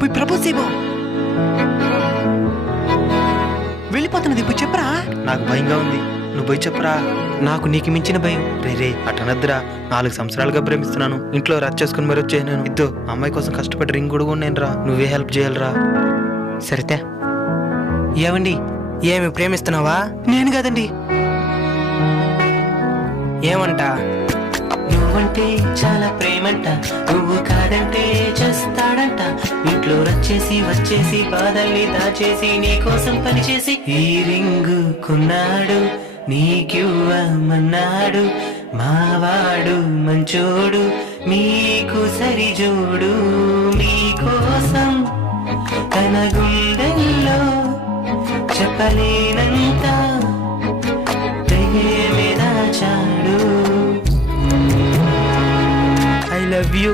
పోయి ప్రపోజ్ చేయబో. వెళ్ళిపోతున్నది పోయి చెప్పరా. నాకు భయంగా ఉంది, నువ్వు పోయి చెప్పరా. నాకు నీకు మించిన భయం. రే అటనద్దురా, 4 సంవత్సరాలుగా ప్రేమిస్తున్నాను. ఇంట్లో రచ్చ చేసుకుని మరి వచ్చేయను. ఇద్దో అమ్మాయి కోసం కష్టపడి రింగ్ కూడా కొన్నాను రా. నువ్వే హెల్ప్ చేయాలరా. సరితే ఏమండి, ఏమి ప్రేమిస్తున్నావా? నేను కాదండి. ఏమంట? నువ్వంటే చాలా ప్రేమంట, నువ్వు కాదంటే చేస్తాడంట. ఇంట్లో వచ్చేసి బాధల్ని దాచేసి నీ కోసం పనిచేసి ఈ రింగు కొన్నాడు, నీకివ్వమన్నాడు. మావాడు మంచోడు, మీకు సరిజోడు. మీకోసం తన గుండెల్లో చెప్పలేనంత ప్రేమే దాచాడు. I love you.